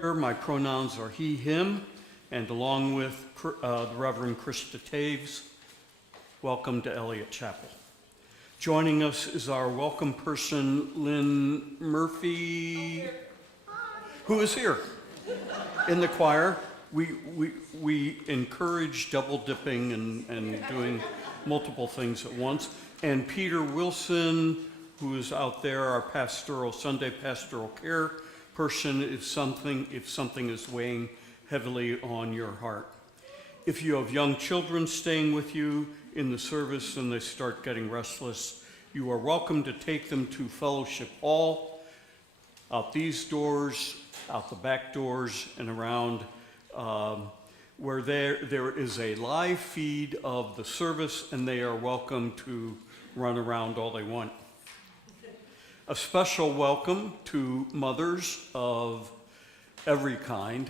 Here, my pronouns are he, him, and along with the Reverend Krista Taves, welcome to Eliot Chapel. Joining us is our welcome person, Lynn Murphy, who is here in the choir. We encourage double dipping and doing multiple things at once. And Peter Wilson, who is out there, our Sunday pastoral care person, if something is weighing heavily on your heart. If you have young children staying with you in the service and they start getting restless, you are welcome to take them to Fellowship Hall, out these doors, out the back doors, and around where there is a live feed of the service, and they are welcome to run around all they want. A special welcome to mothers of every kind.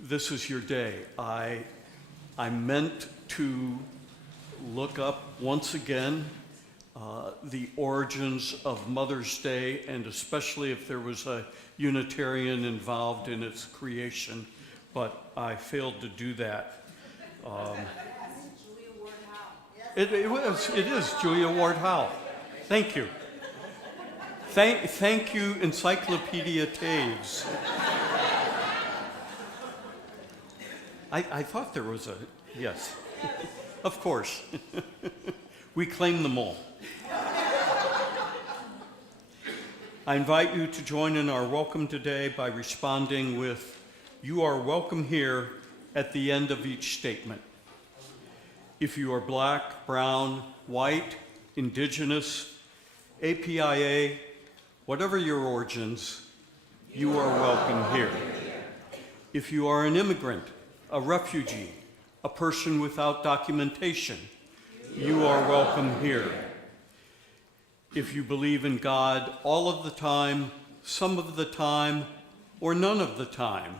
This is your day. I meant to look up once again the origins of Mother's Day, and especially if there was a Unitarian involved in its creation, but I failed to do that. It is Julia Ward Howe. Thank you. Thank you, Encyclopedia Taves. I thought there was a, yes, of course. We claim them all. I invite you to join in our welcome today by responding with, "You are welcome here," at the end of each statement. If you are black, brown, white, indigenous, APIA, whatever your origins, you are welcome here. If you are an immigrant, a refugee, a person without documentation, you are welcome here. If you believe in God all of the time, some of the time, or none of the time,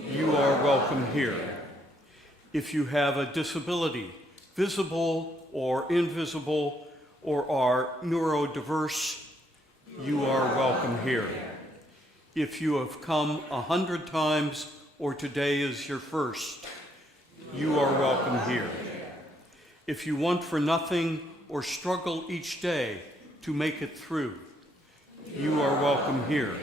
you are welcome here. If you have a disability, visible or invisible, or are neurodiverse, you are welcome here. If you have come 100 times or today is your first, you are welcome here. If you want for nothing or struggle each day to make it through, you are welcome here.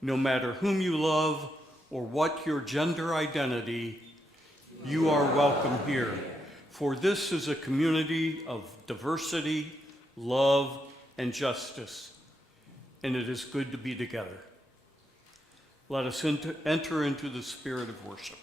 No matter whom you love or what your gender identity, you are welcome here. For this is a community of diversity, love, and justice, and it is good to be together. Let us enter into the spirit of worship.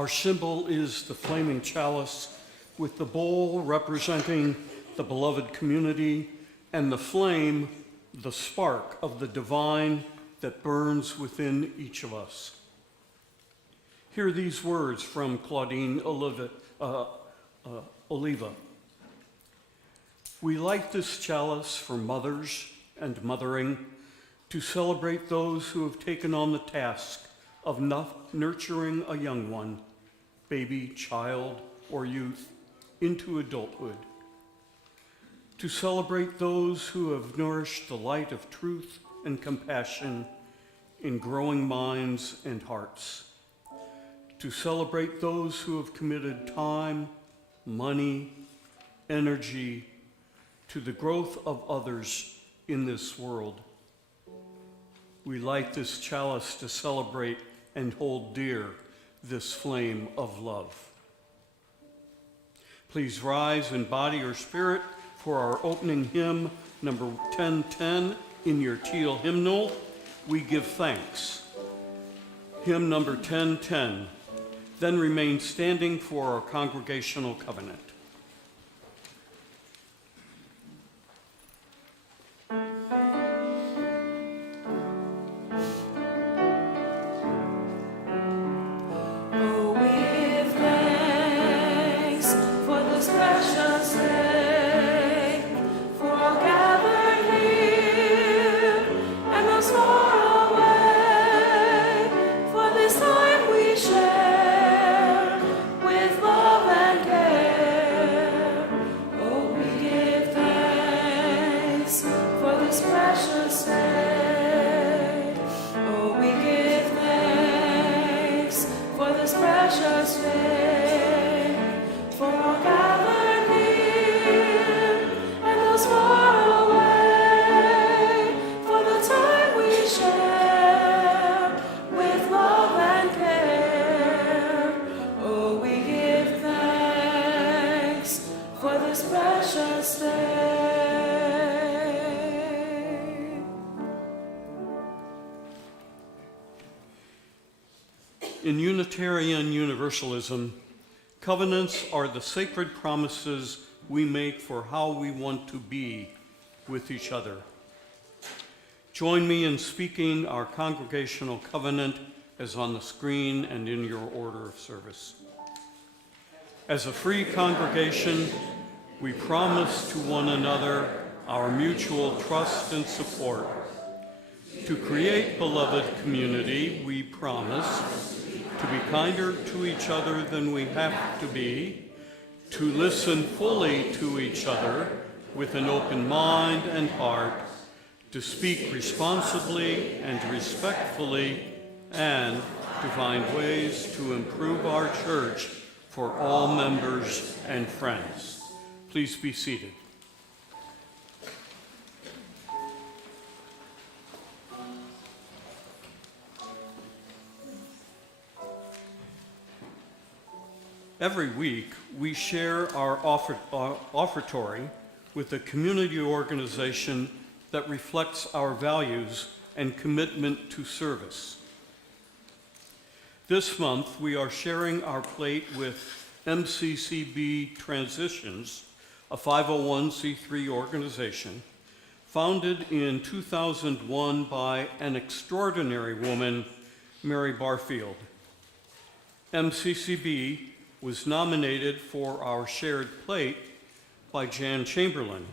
Our symbol is the flaming chalice, with the bowl representing the beloved community and the flame, the spark of the divine that burns within each of us. Hear these words from Claudine Oliva. We light this chalice for mothers and mothering to celebrate those who have taken on the task of nurturing a young one, baby, child, or youth, into adulthood. To celebrate those who have nourished the light of truth and compassion in growing minds and hearts. To celebrate those who have committed time, money, energy to the growth of others in this world. We light this chalice to celebrate and hold dear this flame of love. Please rise in body or spirit for our opening hymn, number 1010, in your teal hymnal. We give thanks. Hymn number 1010. Then remain standing for our congregational covenant. In Unitarian Universalism, covenants are the sacred promises we make for how we want to be with each other. Join me in speaking our congregational covenant as on the screen and in your order of service. As a free congregation, we promise to one another our mutual trust and support. To create beloved community, we promise to be kinder to each other than we have to be, to listen fully to each other with an open mind and heart, to speak responsibly and respectfully, and to find ways to improve our church for all members and friends. Please be seated. Every week, we share our offertory with a community organization that reflects our values and commitment to service. This month, we are sharing our plate with MCCB Transitions, a 501c3 organization founded in 2001 by an extraordinary woman, Mary Barfield. MCCB was nominated for our shared plate by Jan Chamberlain.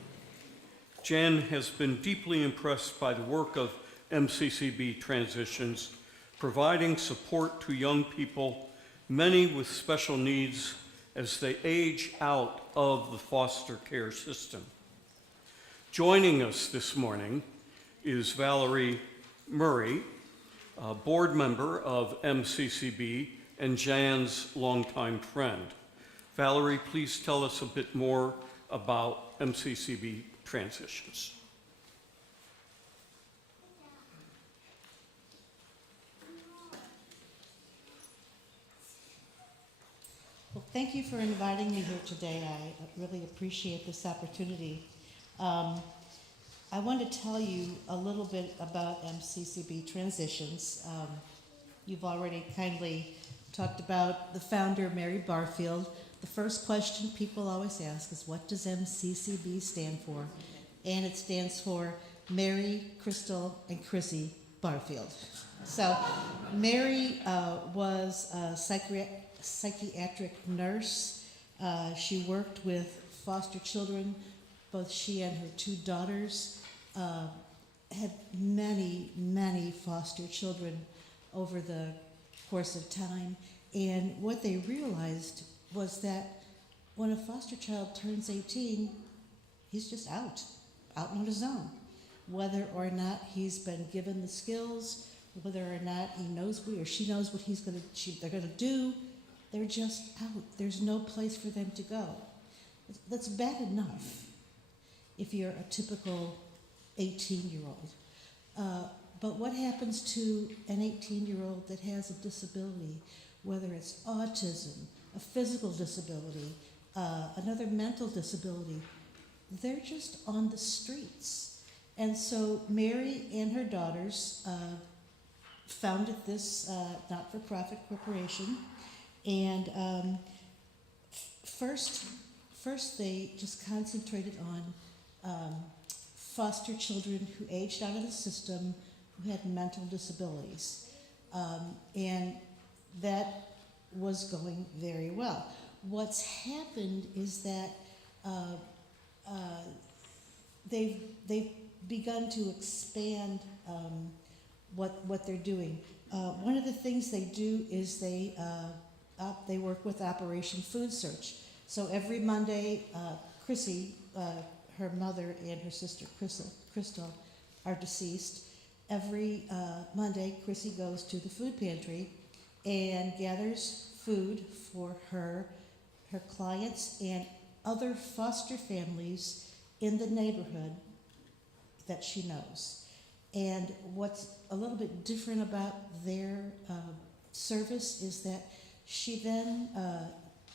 Jan has been deeply impressed by the work of MCCB Transitions, providing support to young people, many with special needs, as they age out of the foster care system. Joining us this morning is Valerie Murray, a board member of MCCB and Jan's longtime friend. Valerie, please tell us a bit more about MCCB Transitions. Well, thank you for inviting me here today. I really appreciate this opportunity. I want to tell you a little bit about MCCB Transitions. You've already kindly talked about the founder, Mary Barfield. The first question people always ask is, what does MCCB stand for? And it stands for Mary, Crystal, and Chrissy Barfield. So Mary was a psychiatric nurse. She worked with foster children. Both she and her two daughters had many, many foster children over the course of time. And what they realized was that when a foster child turns 18, he's just out on his own. Whether or not he's been given the skills, whether or not he knows or she knows what they're gonna do, they're just out. There's no place for them to go. That's bad enough if you're a typical 18-year-old. But what happens to an 18-year-old that has a disability, whether it's autism, a physical disability, another mental disability? They're just on the streets. And so Mary and her daughters founded this not-for-profit corporation. And first they just concentrated on foster children who aged out of the system, who had mental disabilities. And that was going very well. What's happened is that they've begun to expand what they're doing. One of the things they do is they work with Operation Food Search. So every Monday, Chrissy, her mother and her sister Crystal are deceased. Every Monday, Chrissy goes to the food pantry and gathers food for her clients and other foster families in the neighborhood that she knows. And what's a little bit different about their service is that she then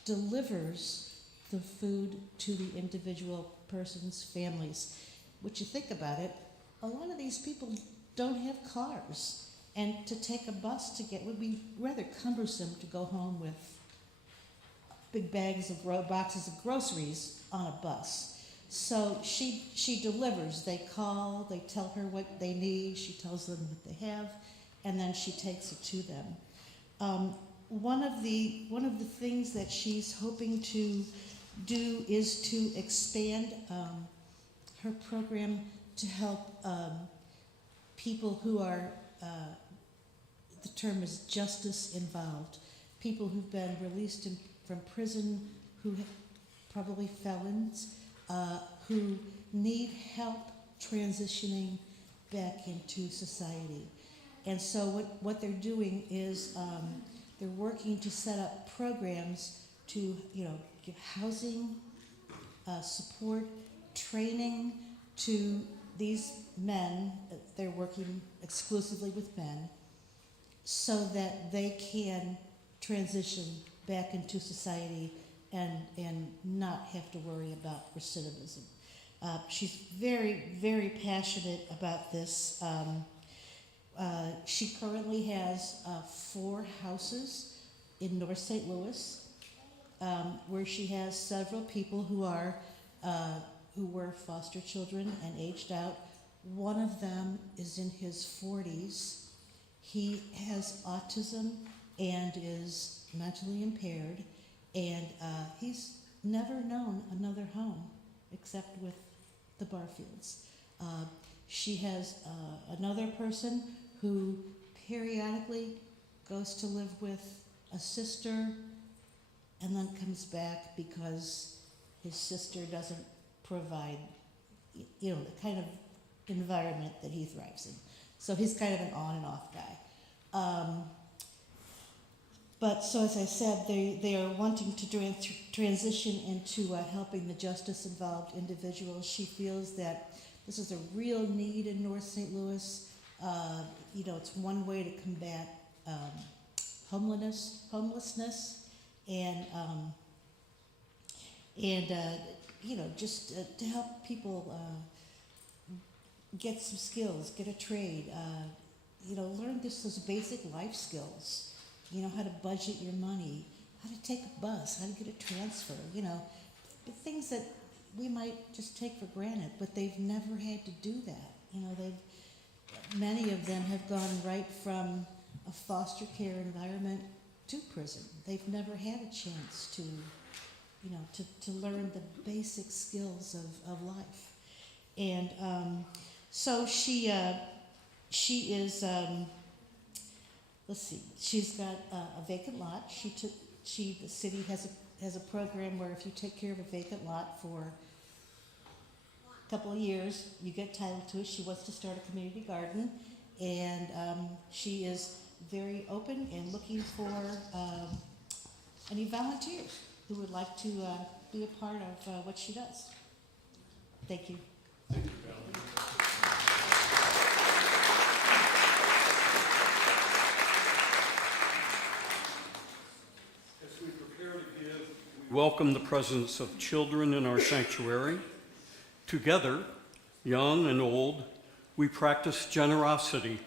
delivers the food to the individual person's families. Which, you think about it, a lot of these people don't have cars, and to take a bus to get would be rather cumbersome to go home with big boxes of groceries on a bus. So she delivers. They call, they tell her what they need, she tells them what they have, and then she takes it to them. One of the things that she's hoping to do is to expand her program to help people who are, the term is justice involved, people who've been released from prison, who probably felons, who need help transitioning back into society. And so what they're doing is they're working to set up programs to give housing, support, training to these men. They're working exclusively with men so that they can transition back into society and not have to worry about recidivism. She's very, very passionate about this. She currently has 4 houses in North St. Louis, where she has several people who were foster children and aged out. One of them is in his 40s. He has autism and is mentally impaired, and he's never known another home except with the Barfields. She has another person who periodically goes to live with a sister and then comes back because his sister doesn't provide, the kind of environment that he thrives in. So he's kind of an on and off guy. But so as I said, they are wanting to transition into helping the justice-involved individuals. She feels that this is a real need in North St. Louis. It's one way to combat homelessness, and just to help people get some skills, get a trade, learn those basic life skills you know, how to budget your money, how to take a bus, how to get a transfer, you know, the things that we might just take for granted, but they've never had to do that. You know, many of them have gone right from a foster care environment to prison. They've never had a chance to, you know, to learn the basic skills of life. And so she is, let's see, she's got a vacant lot. The city has a program where if you take care of a vacant lot for a couple of years, you get title to it. She wants to start a community garden, and she is very open and looking for any volunteers who would like to be a part of what she does. Thank you. Thank you, Valerie. As we prepare to give, we welcome the presence of children in our sanctuary. Together, young and old, we practice generosity,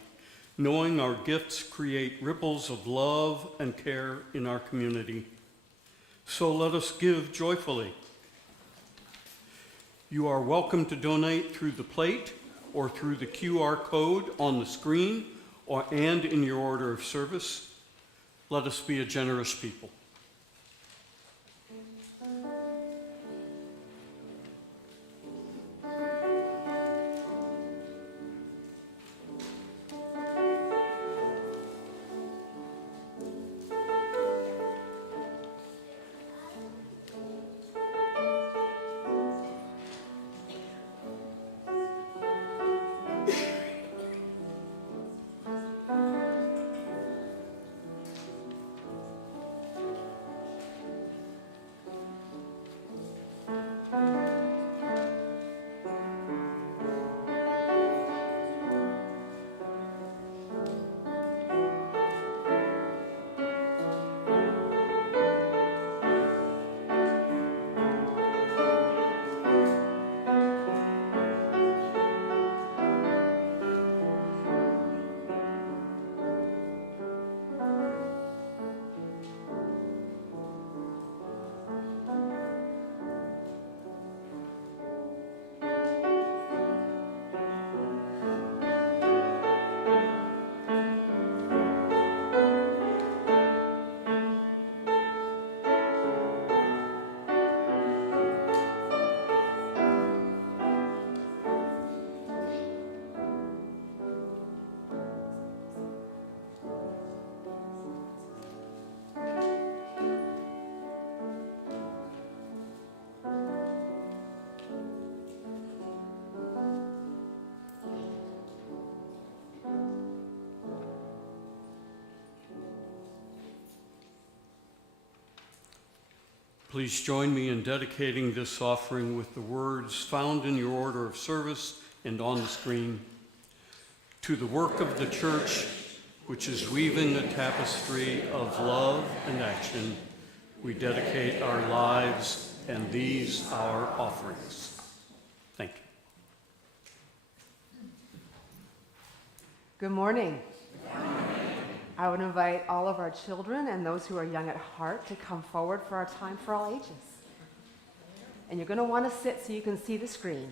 knowing our gifts create ripples of love and care in our community. So let us give joyfully. You are welcome to donate through the plate or through the QR code on the screen and in your order of service. Let us be a generous people. Please join me in dedicating this offering with the words found in your order of service and on the screen. To the work of the church, which is weaving a tapestry of love and action, we dedicate our lives and these our offerings. Thank you. Good morning. I would invite all of our children and those who are young at heart to come forward for our time for all ages. And you're going to want to sit so you can see the screen.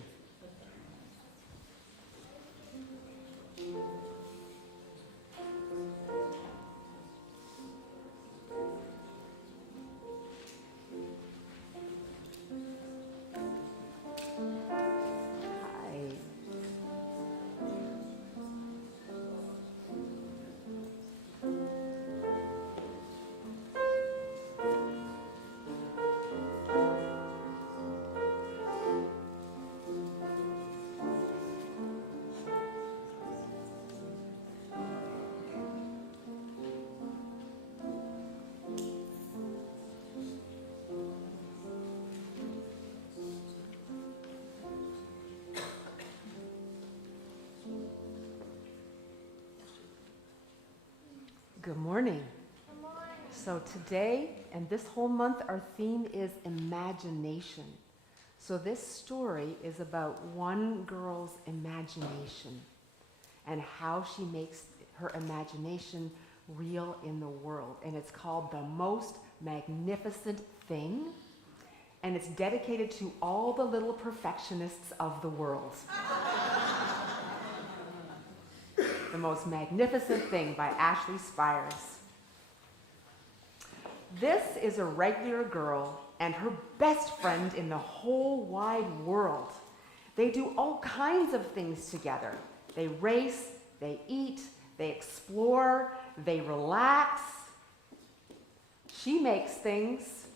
Good morning. Good morning. So today and this whole month, our theme is imagination. So this story is about one girl's imagination and how she makes her imagination reel in the world, and it's called The Most Magnificent Thing, and it's dedicated to all the little perfectionists of the world. The Most Magnificent Thing by Ashley Spires. This is a regular girl and her best friend in the whole wide world. They do all kinds of things together. They race, they eat, they explore, they relax. She makes things,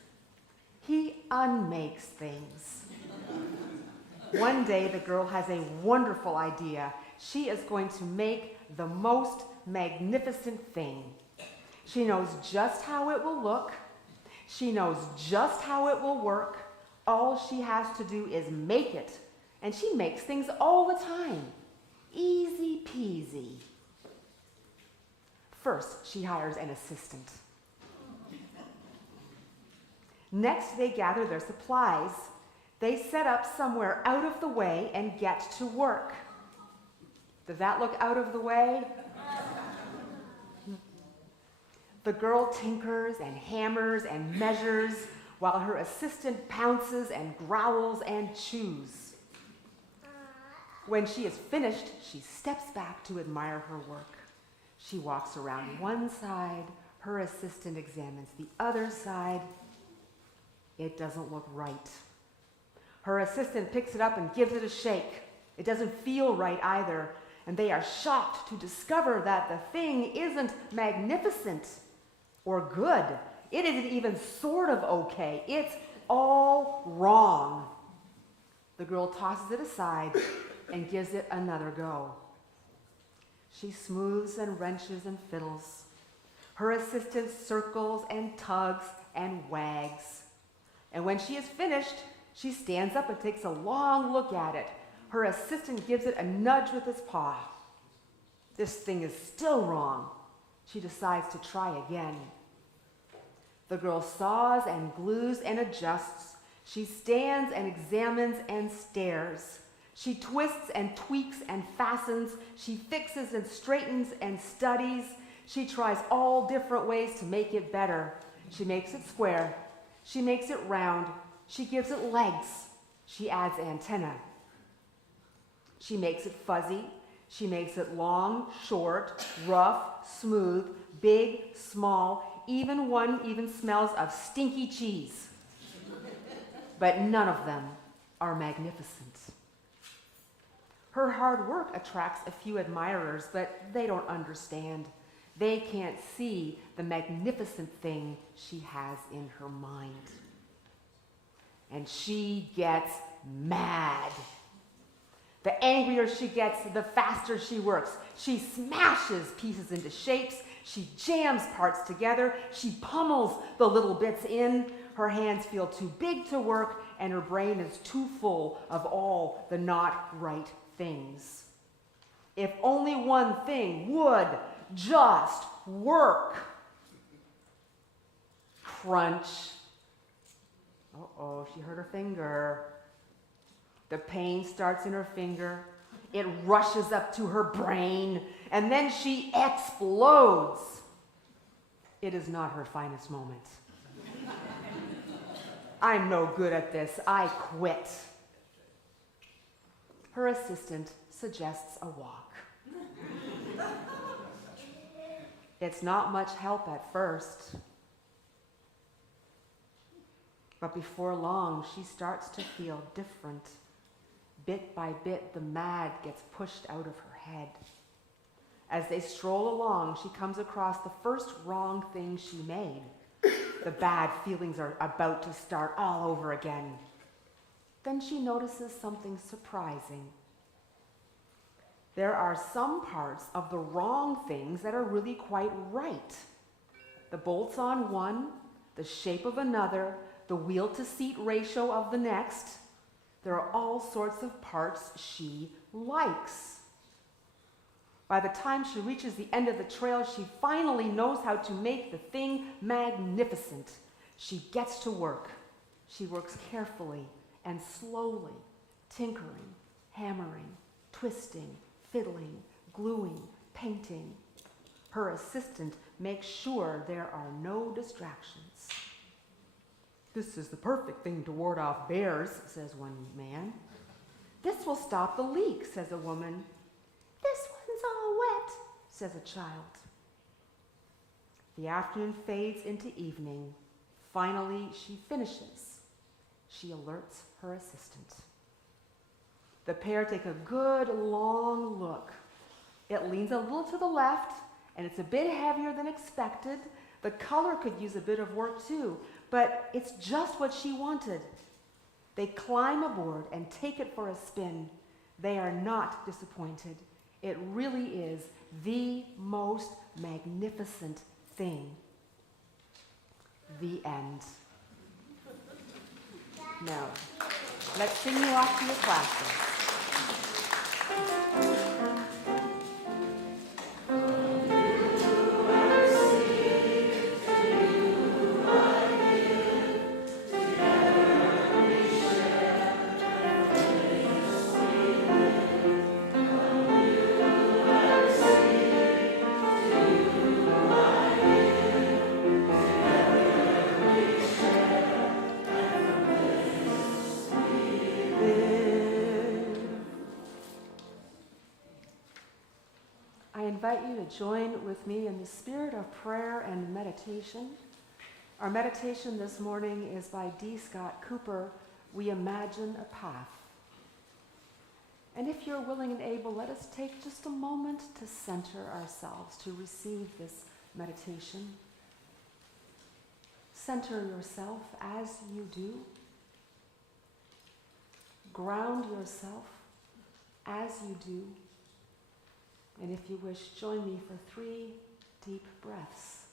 he unmakes things. One day the girl has a wonderful idea. She is going to make the most magnificent thing. She knows just how it will look. She knows just how it will work. All she has to do is make it. And she makes things all the time. Easy peasy. First, she hires an assistant. Next, they gather their supplies. They set up somewhere out of the way and get to work. Does that look out of the way? The girl tinkers and hammers and measures while her assistant pounces and growls and chews. When she is finished, she steps back to admire her work. She walks around one side, her assistant examines the other side. It doesn't look right. Her assistant picks it up and gives it a shake. It doesn't feel right either, and they are shocked to discover that the thing isn't magnificent or good. It isn't even sort of okay. It's all wrong. The girl tosses it aside and gives it another go. She smooths and wrenches and fiddles. Her assistant circles and tugs and wags. And when she is finished, she stands up and takes a long look at it. Her assistant gives it a nudge with his paw. This thing is still wrong. She decides to try again. The girl saws and glues and adjusts. She stands and examines and stares. She twists and tweaks and fastens. She fixes and straightens and studies. She tries all different ways to make it better. She makes it square. She makes it round. She gives it legs. She adds antennae. She makes it fuzzy. She makes it long, short, rough, smooth, big, small. Even one even smells of stinky cheese. But none of them are magnificent. Her hard work attracts a few admirers, but they don't understand. They can't see the magnificent thing she has in her mind. And she gets mad. The angrier she gets, the faster she works. She smashes pieces into shapes. She jams parts together. She pummels the little bits in. Her hands feel too big to work, and her brain is too full of all the not right things. If only one thing would just work. Crunch. Uh-oh, she hurt her finger. The pain starts in her finger. It rushes up to her brain, and then she explodes. It is not her finest moment. I'm no good at this. I quit. Her assistant suggests a walk. It's not much help at first. But before long, she starts to feel different. Bit by bit, the mad gets pushed out of her head. As they stroll along, she comes across the first wrong thing she made. The bad feelings are about to start all over again. Then she notices something surprising. There are some parts of the wrong things that are really quite right. The bolts on one, the shape of another, the wheel-to-seat ratio of the next. There are all sorts of parts she likes. By the time she reaches the end of the trail, she finally knows how to make the thing magnificent. She gets to work. She works carefully and slowly, tinkering, hammering, twisting, fiddling, gluing, painting. Her assistant Make sure there are no distractions. This is the perfect thing to ward off bears, says one man. This will stop the leak, says a woman. This one's all wet, says a child. The afternoon fades into evening. Finally, she finishes. She alerts her assistant. The pair take a good long look. It leans a little to the left, and it's a bit heavier than expected. The color could use a bit of work too, but it's just what she wanted. They climb aboard and take it for a spin. They are not disappointed. It really is the most magnificent thing. The end. Now, let's sing you off to your classes. I invite you to join with me in the spirit of prayer and meditation. Our meditation this morning is by D. Scott Cooper, We Imagine a Path. And if you're willing and able, let us take just a moment to center ourselves to receive this meditation. Center yourself as you do. Ground yourself as you do. And if you wish, join me for 3 deep breaths.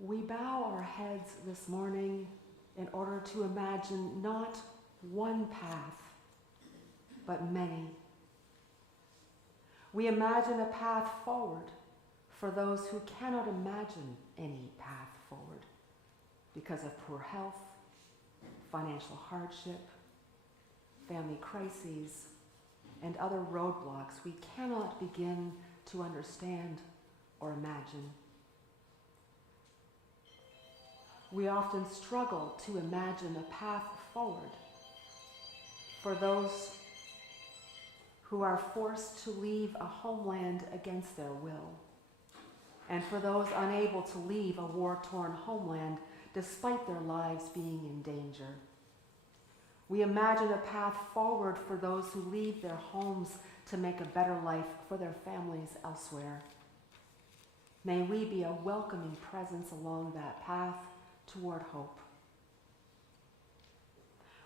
We bow our heads this morning in order to imagine not one path, but many. We imagine a path forward for those who cannot imagine any path forward because of poor health, financial hardship, family crises, and other roadblocks we cannot begin to understand or imagine. We often struggle to imagine a path forward for those who are forced to leave a homeland against their will, and for those unable to leave a war-torn homeland despite their lives being in danger. We imagine a path forward for those who leave their homes to make a better life for their families elsewhere. May we be a welcoming presence along that path toward hope.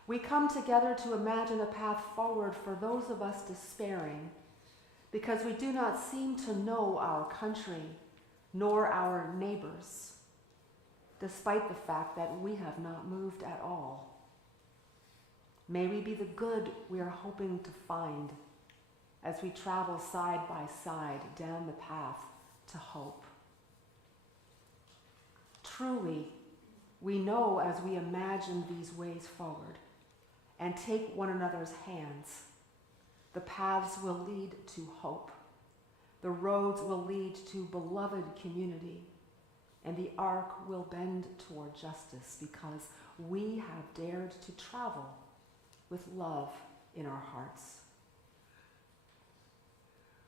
We come together to imagine a path forward for those of us despairing because we do not seem to know our country nor our neighbors, despite the fact that we have not moved at all. May we be the good we are hoping to find as we travel side by side down the path to hope. Truly, we know as we imagine these ways forward and take one another's hands, the paths will lead to hope. The roads will lead to beloved community, and the arc will bend toward justice because we have dared to travel with love in our hearts.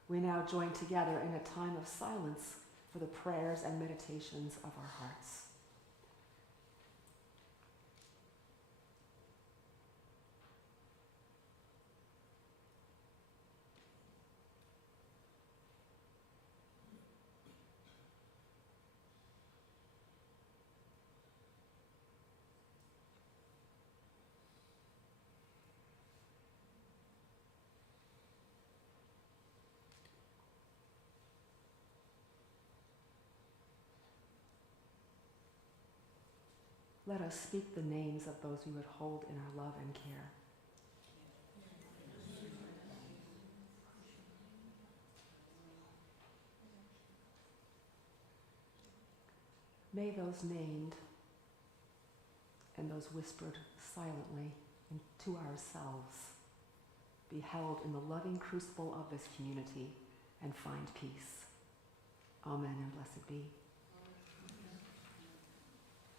We now join together in a time of silence for the prayers and meditations of our hearts. Let us speak the names of those we would hold in our love and care. May those named and those whispered silently to ourselves be held in the loving crucible of this community and find peace. Amen and blessed be.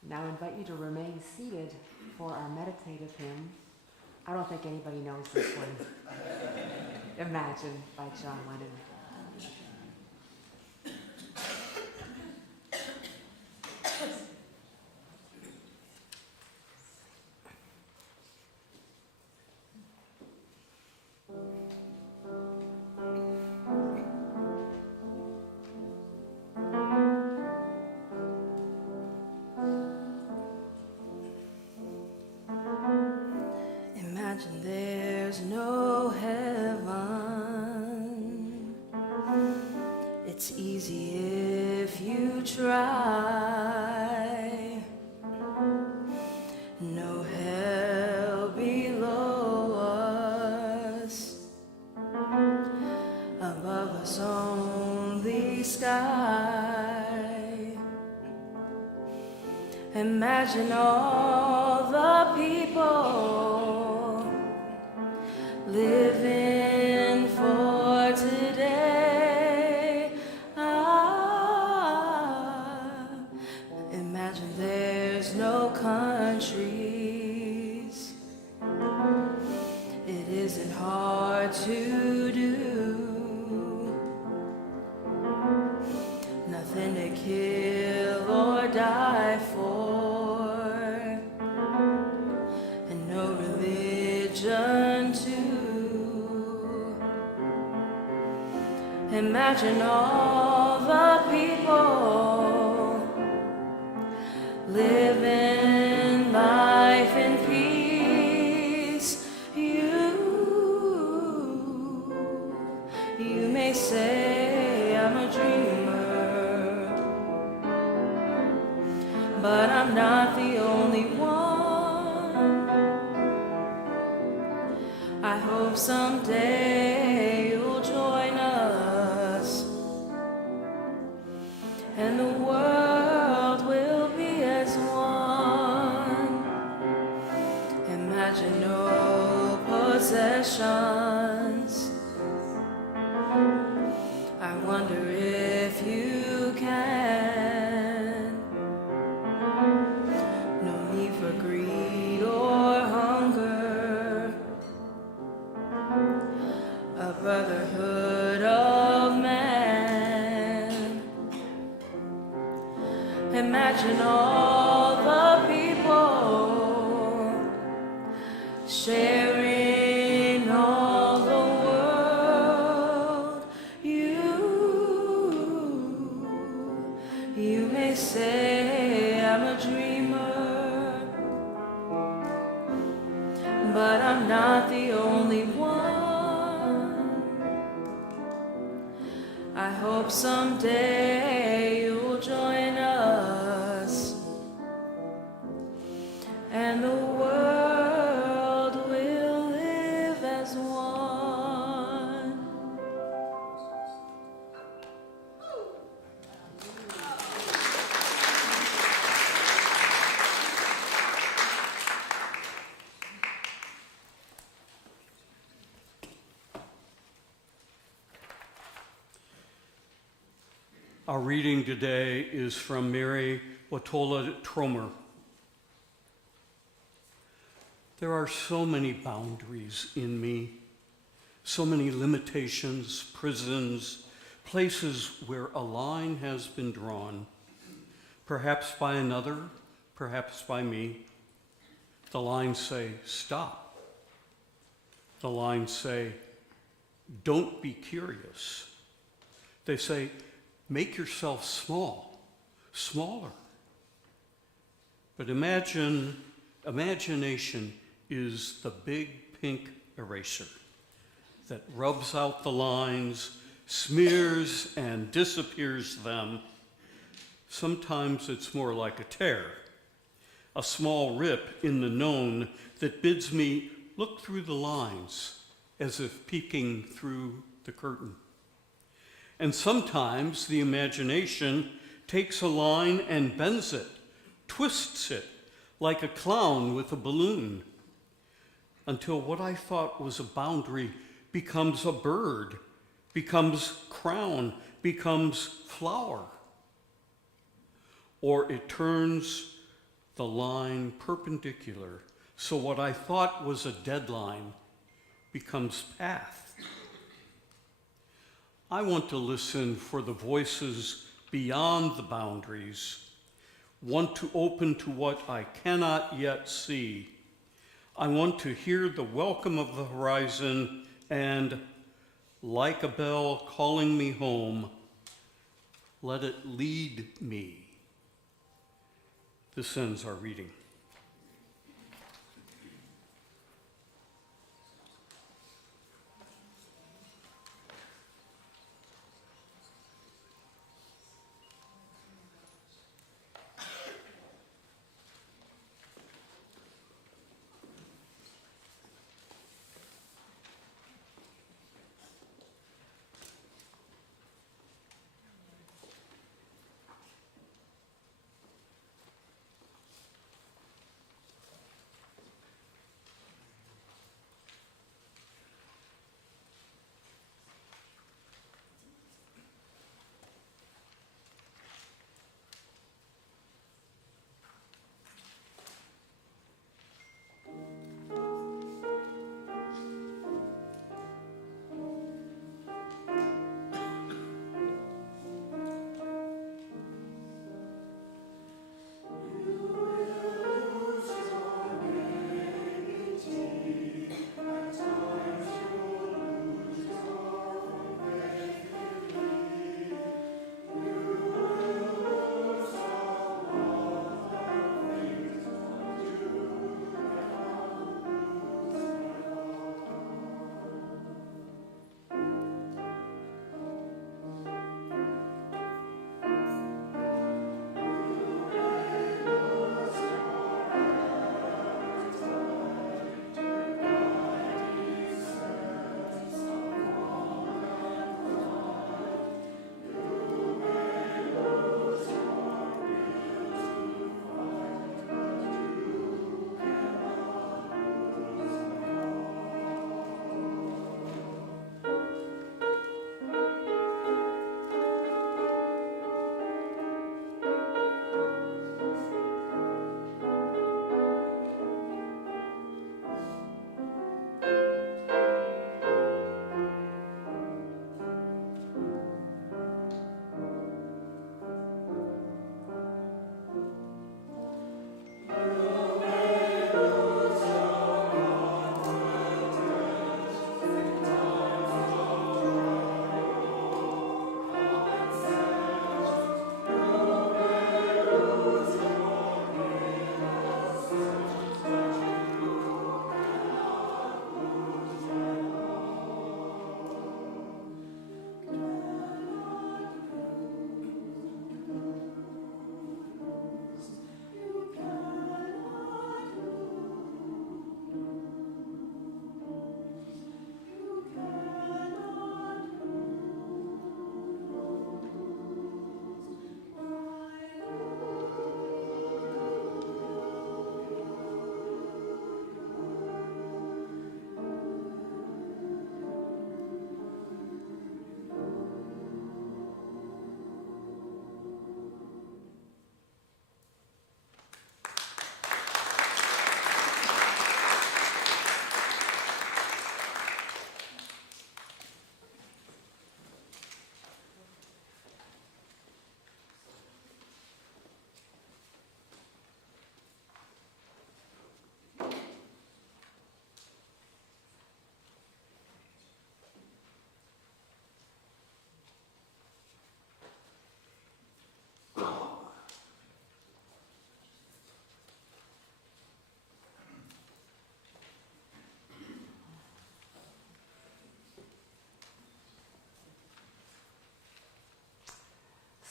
Now I invite you to remain seated for our meditative hymn. I don't think anybody knows this one. Imagine by John Lennon. Imagine there's no heaven. It's easy if you try. No hell below us. Above us only sky. Imagine all the people living for today. Imagine there's no countries. It isn't hard to do. Nothing to kill or die for, and no religion too. Imagine all the people living life in peace. You may say I'm a dreamer, but I'm not the only one. I hope someday you'll join us, and the world will be as one. Imagine no possessions. I wonder if you can. No need for greed or hunger. A brotherhood of man. Imagine all the people sharing all the world. You may say I'm a dreamer, but I'm not the only one. I hope someday you'll join us, and the world will live as one. Our reading today is from Mary Watola Tromer. There are so many boundaries in me, so many limitations, prisons, places where a line has been drawn, perhaps by another, perhaps by me. The lines say, stop. The lines say, don't be curious. They say, make yourself small, smaller. But imagination is the big pink eraser that rubs out the lines, smears and disappears them. Sometimes it's more like a tear, a small rip in the known that bids me look through the lines as if peeking through the curtain. And sometimes the imagination takes a line and bends it, twists it like a clown with a balloon, until what I thought was a boundary becomes a bird, becomes crown, becomes flower. Or it turns the line perpendicular, so what I thought was a deadline becomes path. I want to listen for the voices beyond the boundaries, want to open to what I cannot yet see. I want to hear the welcome of the horizon and, like a bell calling me home, let it lead me. This ends our reading.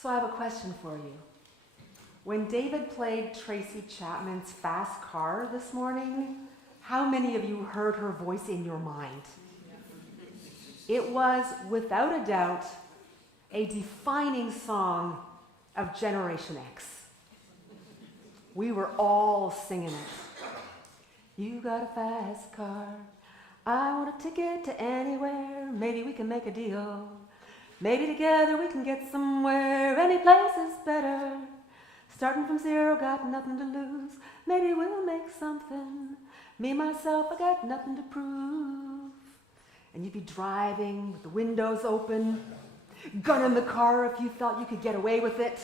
So I have a question for you. When David played Tracy Chapman's Fast Car this morning, how many of you heard her voice in your mind? It was, without a doubt, a defining song of Generation X. We were all singing it. You got a fast car. I want a ticket to anywhere. Maybe we can make a deal. Maybe together we can get somewhere. Any place is better. Starting from zero, got nothing to lose. Maybe we'll make something. Me, myself, I got nothing to prove. And you'd be driving with the windows open, gun in the car if you felt you could get away with it.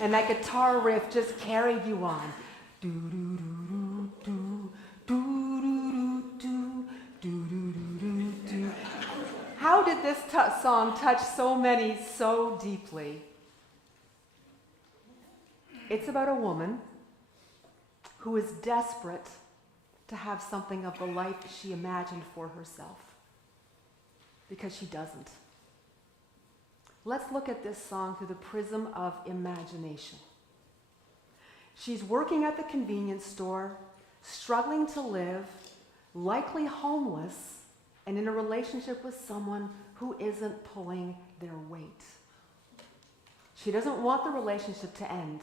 And that guitar riff just carried you on. Do do do do do do do do do do do. How did this song touch so many so deeply? It's about a woman who is desperate to have something of the life she imagined for herself, because she doesn't. Let's look at this song through the prism of imagination. She's working at the convenience store, struggling to live, likely homeless, and in a relationship with someone who isn't pulling their weight. She doesn't want the relationship to end.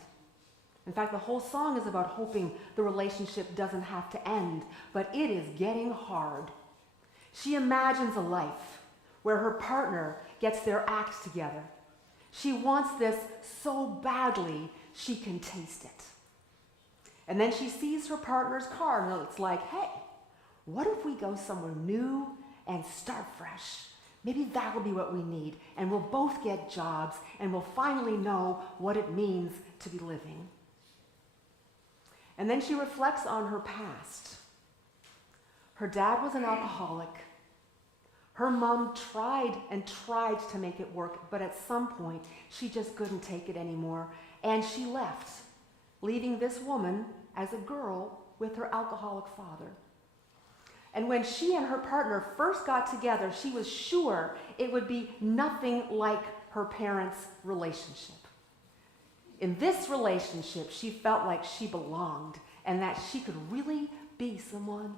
In fact, the whole song is about hoping the relationship doesn't have to end, but it is getting hard. She imagines a life where her partner gets their act together. She wants this so badly she can taste it. And then she sees her partner's car, and it's like, hey, what if we go somewhere new and start fresh? Maybe that'll be what we need, and we'll both get jobs, and we'll finally know what it means to be living. And then she reflects on her past. Her dad was an alcoholic. Her mom tried and tried to make it work, but at some point, she just couldn't take it anymore, and she left, leaving this woman as a girl with her alcoholic father. And when she and her partner first got together, she was sure it would be nothing like her parents' relationship. In this relationship, she felt like she belonged and that she could really be someone,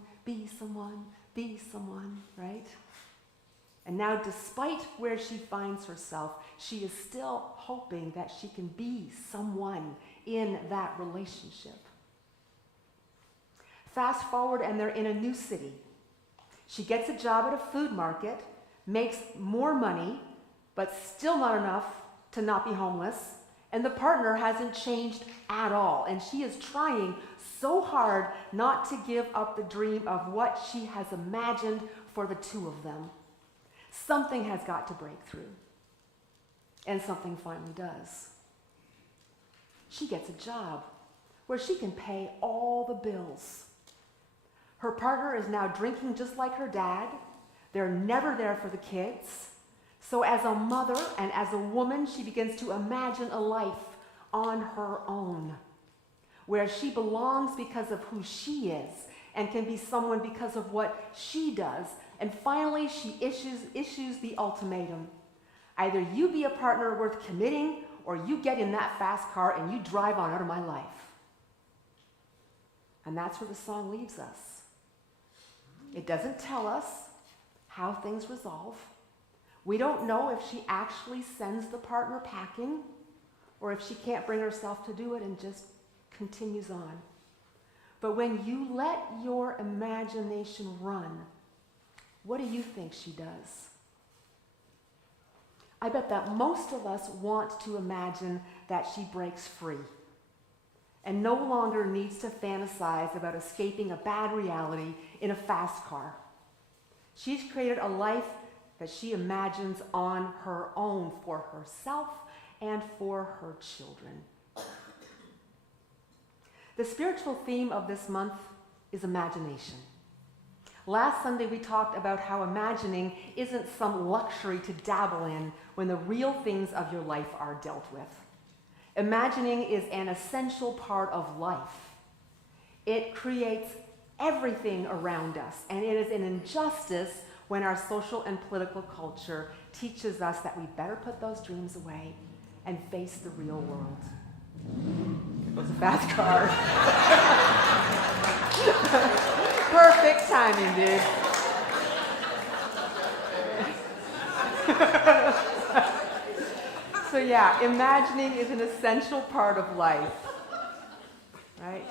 right? And now, despite where she finds herself, she is still hoping that she can be someone in that relationship. Fast forward, and they're in a new city. She gets a job at a food market, makes more money, but still not enough to not be homeless. And the partner hasn't changed at all. And she is trying so hard not to give up the dream of what she has imagined for the two of them. Something has got to break through. And something finally does. She gets a job where she can pay all the bills. Her partner is now drinking just like her dad. They're never there for the kids. So as a mother and as a woman, she begins to imagine a life on her own, where she belongs because of who she is and can be someone because of what she does. And finally, she issues the ultimatum. Either you be a partner worth committing, or you get in that fast car and you drive on out of my life. And that's where the song leaves us. It doesn't tell us how things resolve. We don't know if she actually sends the partner packing or if she can't bring herself to do it and just continues on. But when you let your imagination run, what do you think she does? I bet that most of us want to imagine that she breaks free and no longer needs to fantasize about escaping a bad reality in a fast car. She's created a life that she imagines on her own for herself and for her children. The spiritual theme of this month is imagination. Last Sunday we talked about how imagining isn't some luxury to dabble in when the real things of your life are dealt with. Imagining is an essential part of life. It creates everything around us, and it is an injustice when our social and political culture teaches us that we better put those dreams away and face the real world. It was a fast car. Perfect timing, dude. So yeah, imagining is an essential part of life, right?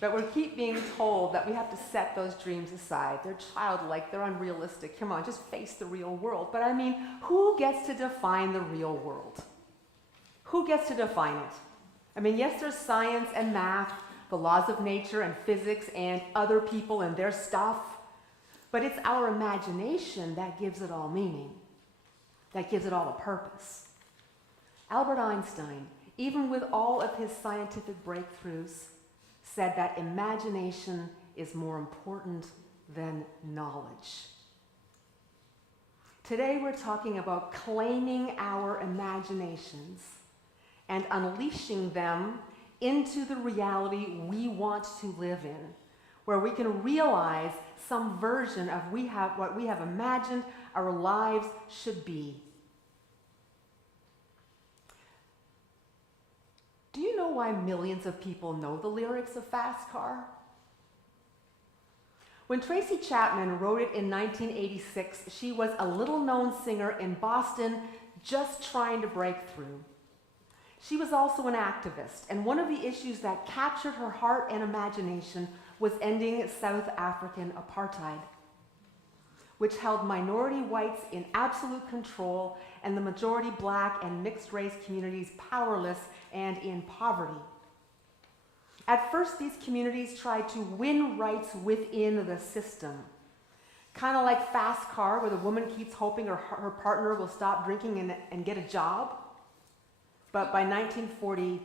But we keep being told that we have to set those dreams aside. They're childlike, they're unrealistic. Come on, just face the real world. But I mean, who gets to define the real world? Who gets to define it? I mean, yes, there's science and math, the laws of nature and physics and other people and their stuff, but it's our imagination that gives it all meaning, that gives it all a purpose. Albert Einstein, even with all of his scientific breakthroughs, said that imagination is more important than knowledge. Today we're talking about claiming our imaginations and unleashing them into the reality we want to live in, where we can realize some version of what we have imagined our lives should be. Do you know why millions of people know the lyrics of Fast Car? When Tracy Chapman wrote it in 1986, she was a little-known singer in Boston just trying to break through. She was also an activist, and one of the issues that captured her heart and imagination was ending South African apartheid, which held minority whites in absolute control and the majority black and mixed-race communities powerless and in poverty. At first, these communities tried to win rights within the system, kind of like Fast Car, where the woman keeps hoping her partner will stop drinking and get a job. But by 1940,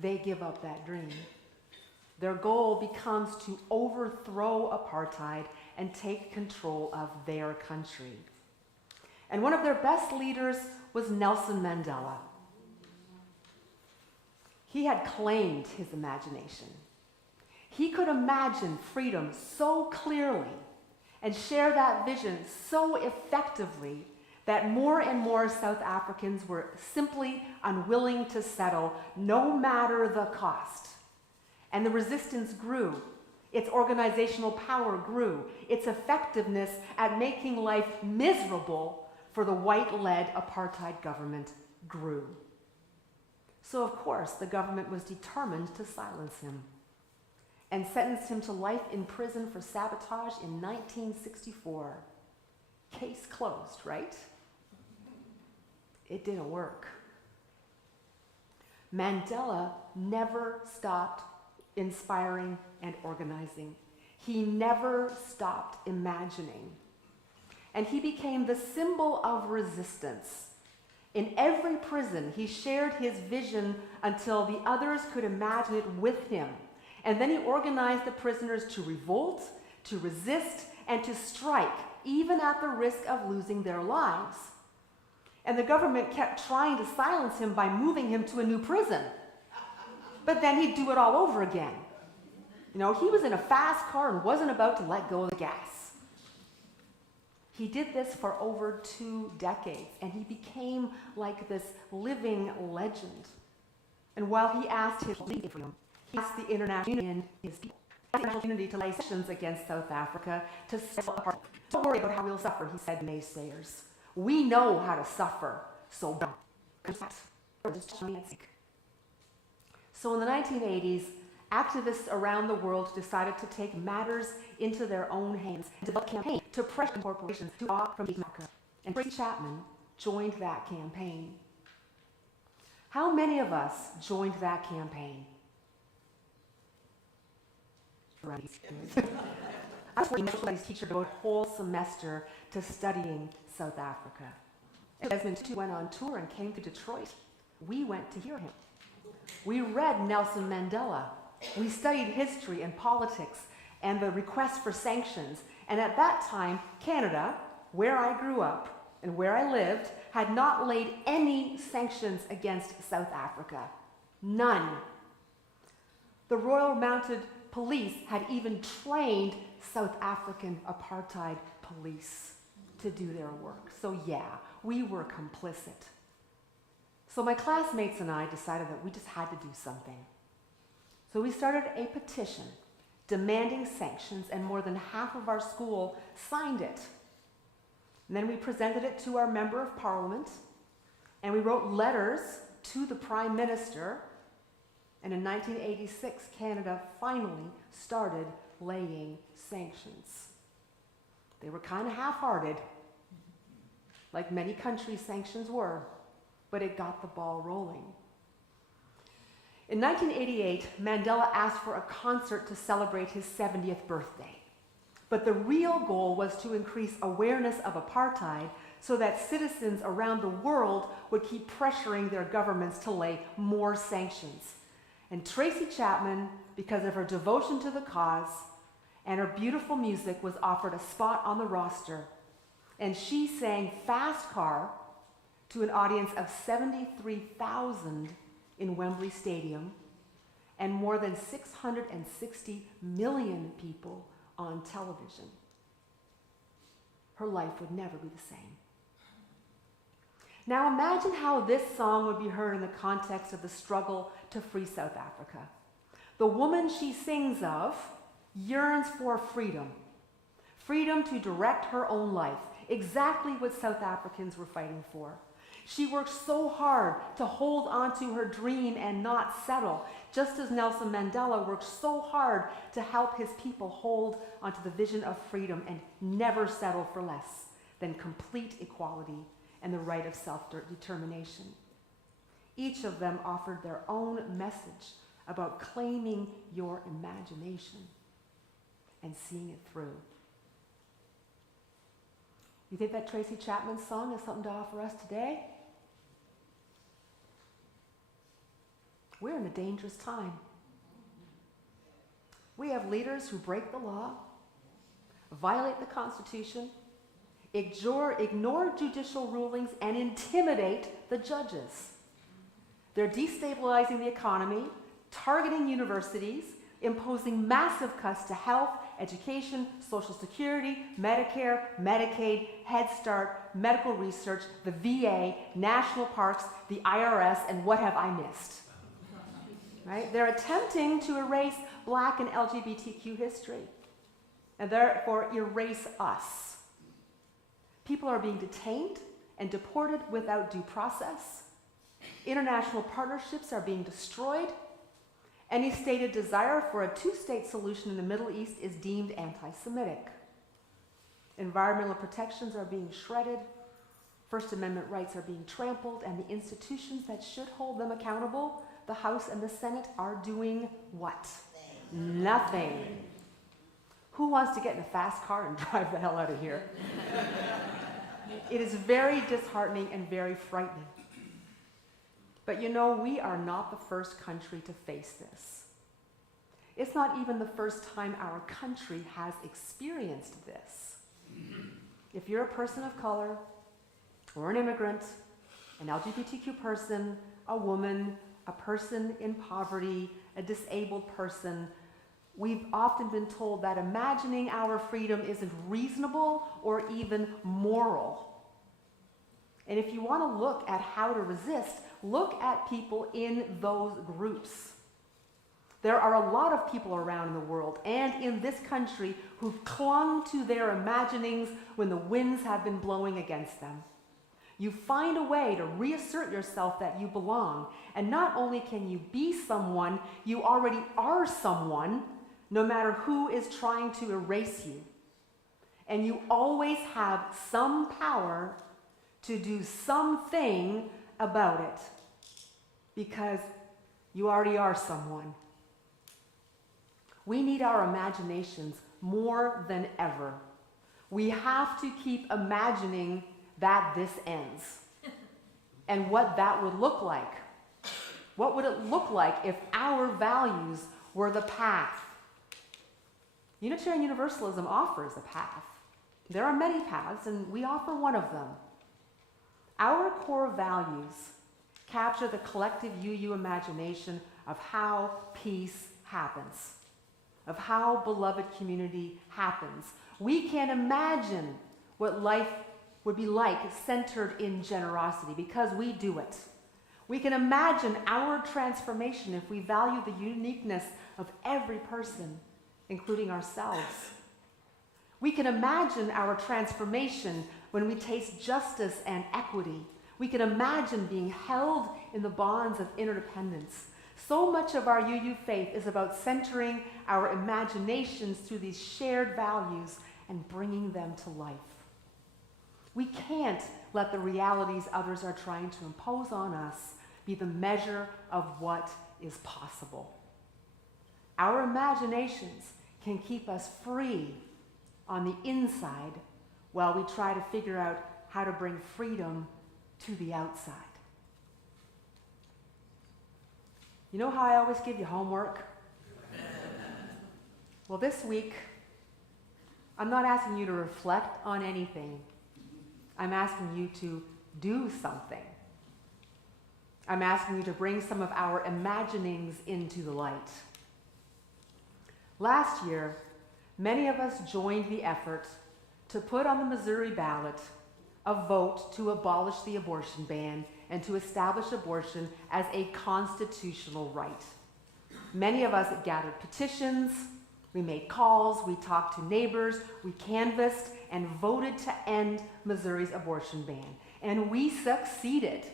they give up that dream. Their goal becomes to overthrow apartheid and take control of their country. And one of their best leaders was Nelson Mandela. He had claimed his imagination. He could imagine freedom so clearly and share that vision so effectively that more and more South Africans were simply unwilling to settle, no matter the cost. And the resistance grew. Its organizational power grew. Its effectiveness at making life miserable for the white-led apartheid government grew. So, of course, the government was determined to silence him and sentenced him to life in prison for sabotage in 1964. Case closed, right? It didn't work. Mandela never stopped inspiring and organizing. He never stopped imagining. And he became the symbol of resistance. In every prison, he shared his vision until the others could imagine it with him. And then he organized the prisoners to revolt, to resist, and to strike, even at the risk of losing their lives. And the government kept trying to silence him by moving him to a new prison. But then he'd do it all over again. You know, he was in a fast car and wasn't about to let go of the gas. He did this for over 2 decades, and he became like this living legend. And while he asked his freedom, he asked the international community, his people, the international community to lay sanctions against South Africa to settle apart. Don't worry about how we'll suffer, he said to naysayers. We know how to suffer, so don't. So in the 1980s, activists around the world decided to take matters into their own hands and develop a campaign to pressure corporations to opt from America. And Tracy Chapman joined that campaign. How many of us joined that campaign? I was a social studies teacher devoted a whole semester to studying South Africa. Desmond Tutu went on tour and came to Detroit. We went to hear him. We read Nelson Mandela. We studied history and politics and the request for sanctions. And at that time, Canada, where I grew up and where I lived, had not laid any sanctions against South Africa. None. The Royal Mounted Police had even trained South African apartheid police to do their work. So yeah, we were complicit. So my classmates and I decided that we just had to do something. So we started a petition demanding sanctions, and more than half of our school signed it. And then we presented it to our member of parliament, And we wrote letters to the Prime Minister. And in 1986, Canada finally started laying sanctions. They were kind of half-hearted, like many countries' sanctions were, but it got the ball rolling. In 1988, Mandela asked for a concert to celebrate his 70th birthday. But the real goal was to increase awareness of apartheid so that citizens around the world would keep pressuring their governments to lay more sanctions. And Tracy Chapman, because of her devotion to the cause and her beautiful music, was offered a spot on the roster. And she sang Fast Car to an audience of 73,000 in Wembley Stadium and more than 660 million people on television. Her life would never be the same. Now imagine how this song would be heard in the context of the struggle to free South Africa. The woman she sings of yearns for freedom. Freedom to direct her own life, exactly what South Africans were fighting for. She worked so hard to hold on to her dream and not settle, just as Nelson Mandela worked so hard to help his people hold onto the vision of freedom and never settle for less than complete equality and the right of self-determination. Each of them offered their own message about claiming your imagination and seeing it through. You think that Tracy Chapman song has something to offer us today? We're in a dangerous time. We have leaders who break the law, violate the Constitution, ignore judicial rulings, and intimidate the judges. They're destabilizing the economy, targeting universities, imposing massive cuts to health, education, Social Security, Medicare, Medicaid, Head Start, medical research, the VA, national parks, the IRS, and what have I missed? Right? They're attempting to erase Black and LGBTQ history, and therefore erase us. People are being detained and deported without due process. International partnerships are being destroyed. Any stated desire for a two-state solution in the Middle East is deemed anti-Semitic. Environmental protections are being shredded. First Amendment rights are being trampled, and the institutions that should hold them accountable, the House and the Senate, are doing what? Nothing. Who wants to get in a fast car and drive the hell out of here? It is very disheartening and very frightening. But you know, we are not the first country to face this. It's not even the first time our country has experienced this. If you're a person of color, or an immigrant, an LGBTQ person, a woman, a person in poverty, a disabled person, we've often been told that imagining our freedom isn't reasonable or even moral. And if you want to look at how to resist, look at people in those groups. There are a lot of people around in the world and in this country who've clung to their imaginings when the winds have been blowing against them. You find a way to reassert yourself that you belong, and not only can you be someone, you already are someone, no matter who is trying to erase you. And you always have some power to do something about it, because you already are someone. We need our imaginations more than ever. We have to keep imagining that this ends and what that would look like. What would it look like if our values were the path? Unitarian Universalism offers a path. There are many paths, and we offer one of them. Our core values capture the collective UU imagination of how peace happens, of how beloved community happens. We can imagine what life would be like centered in generosity, because we do it. We can imagine our transformation if we value the uniqueness of every person, including ourselves. We can imagine our transformation when we taste justice and equity, We can imagine being held in the bonds of interdependence. So much of our UU faith is about centering our imaginations through these shared values and bringing them to life. We can't let the realities others are trying to impose on us be the measure of what is possible. Our imaginations can keep us free on the inside while we try to figure out how to bring freedom to the outside. You know how I always give you homework? Well, this week, I'm not asking you to reflect on anything. I'm asking you to do something. I'm asking you to bring some of our imaginings into the light. Last year, many of us joined the effort to put on the Missouri ballot a vote to abolish the abortion ban and to establish abortion as a constitutional right. Many of us gathered petitions, we made calls, we talked to neighbors, we canvassed and voted to end Missouri's abortion ban. And we succeeded.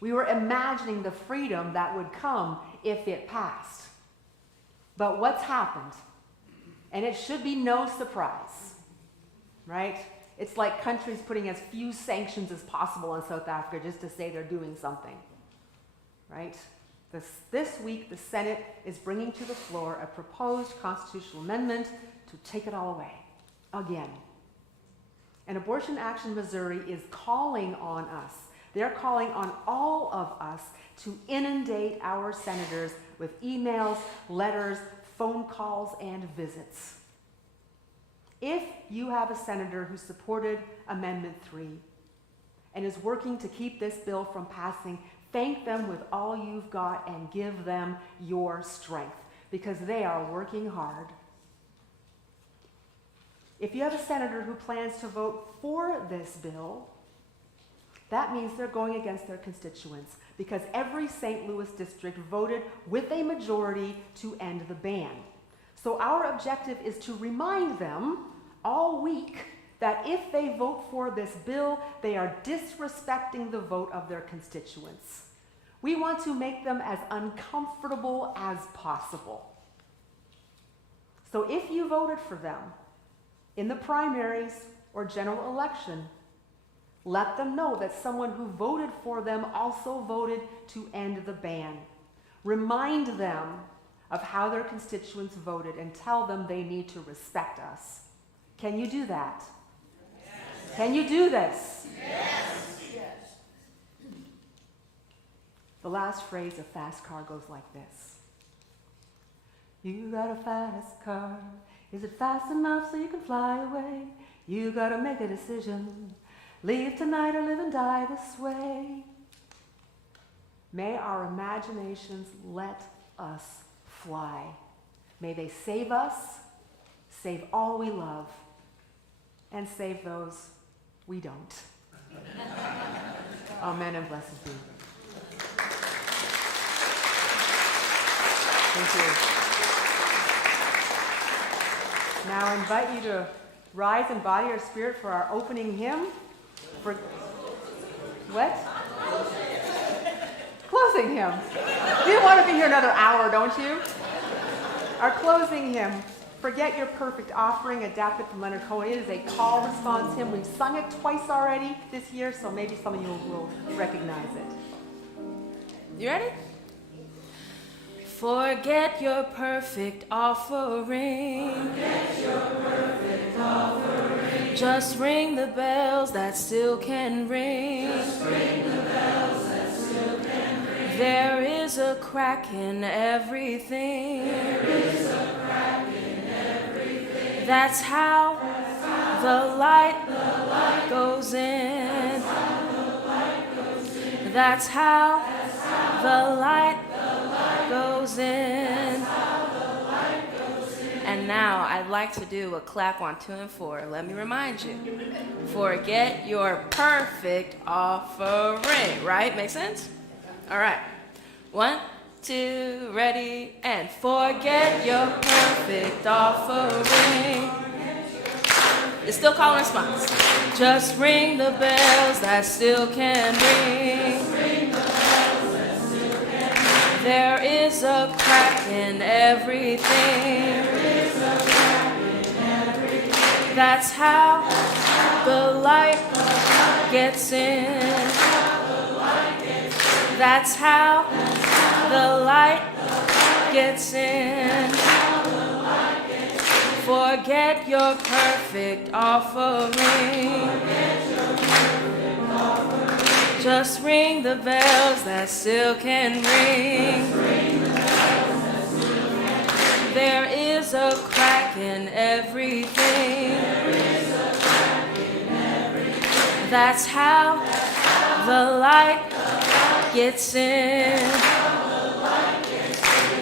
We were imagining the freedom that would come if it passed. But what's happened? And it should be no surprise, right? It's like countries putting as few sanctions as possible on South Africa just to say they're doing something, right? This week, the Senate is bringing to the floor a proposed constitutional amendment to take it all away, again. And Abortion Action Missouri is calling on us. They're calling on all of us to inundate our senators with emails, letters, phone calls, and visits. If you have a senator who supported Amendment 3 and is working to keep this bill from passing, thank them with all you've got and give them your strength, because they are working hard. If you have a senator who plans to vote for this bill, that means they're going against their constituents, because every St. Louis district voted with a majority to end the ban. So our objective is to remind them all week that if they vote for this bill, they are disrespecting the vote of their constituents. We want to make them as uncomfortable as possible. So if you voted for them in the primaries or general election, let them know that someone who voted for them also voted to end the ban. Remind them of how their constituents voted and tell them they need to respect us. Can you do that? Yes. Can you do this? Yes. The last phrase of Fast Car goes like this. You got a fast car. Is it fast enough so you can fly away? You gotta make a decision. Leave tonight or live and die this way. May our imaginations let us fly. May they save us, save all we love, and save those we don't. Amen and blessed be. Thank you. Now I invite you to rise in body or spirit for our opening hymn. For what? Closing hymn. You want to be here another hour, don't you? Our closing hymn, Forget Your Perfect Offering, adapted from Leonard Cohen. It is a call response hymn. We've sung it twice already this year, so maybe some of you will recognize it. You ready? Forget your perfect offering. Forget your perfect offering. Just ring the bells that still can ring. Just ring the bells that still can ring. There is a crack in everything. There is a crack in everything. That's how the light goes in. That's how the light goes in. And now I'd like to do a clap on 2 and 4. Let me remind you. Forget your perfect offering. Right? Make sense? All right. 1, 2, ready, and forget your perfect offering. It's still call and response. Just ring the bells that still can ring. There is a crack in everything. That's how the light gets in. That's how the light gets in. Forget your perfect offering. Just ring the bells that still can ring. There is a crack in everything. That's how the light gets in.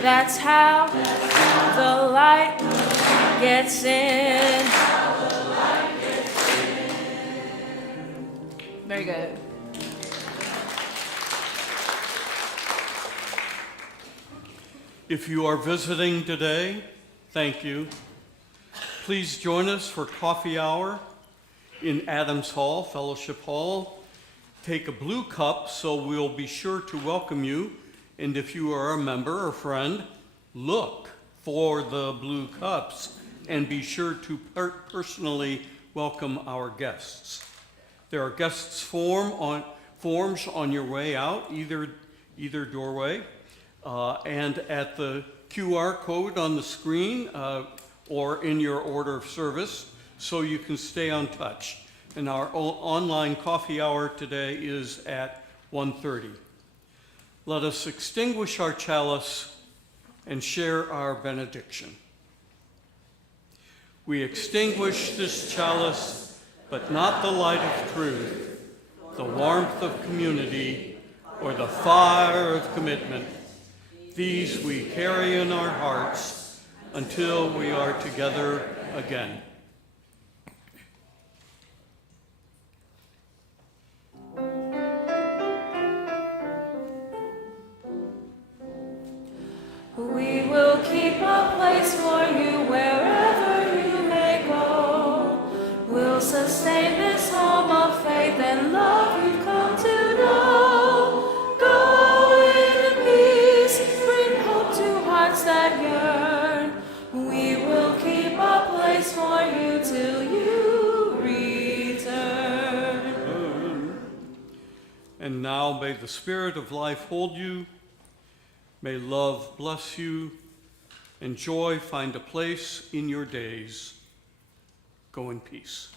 That's how the light gets in. Very good. If you are visiting today, thank you. Please join us for coffee hour in Adams Hall, Fellowship Hall. Take a blue cup so we'll be sure to welcome you. And if you are a member or friend, look for the blue cups and be sure to personally welcome our guests. There are guests forms on your way out, either doorway, and at the QR code on the screen or in your order of service, so you can stay on touch. And our online coffee hour today is at 1:30. Let us extinguish our chalice and share our benediction. We extinguish this chalice, but not the light of truth, the warmth of community, or the fire of commitment. These we carry in our hearts until we are together again. We will keep a place for you wherever you may go. We'll sustain this home of faith and love you've come to know. Go in peace, bring hope to hearts that yearn. We will keep a place for you till you return. And now may the Spirit of life hold you. May love bless you, and joy find a place in your days. Go in peace.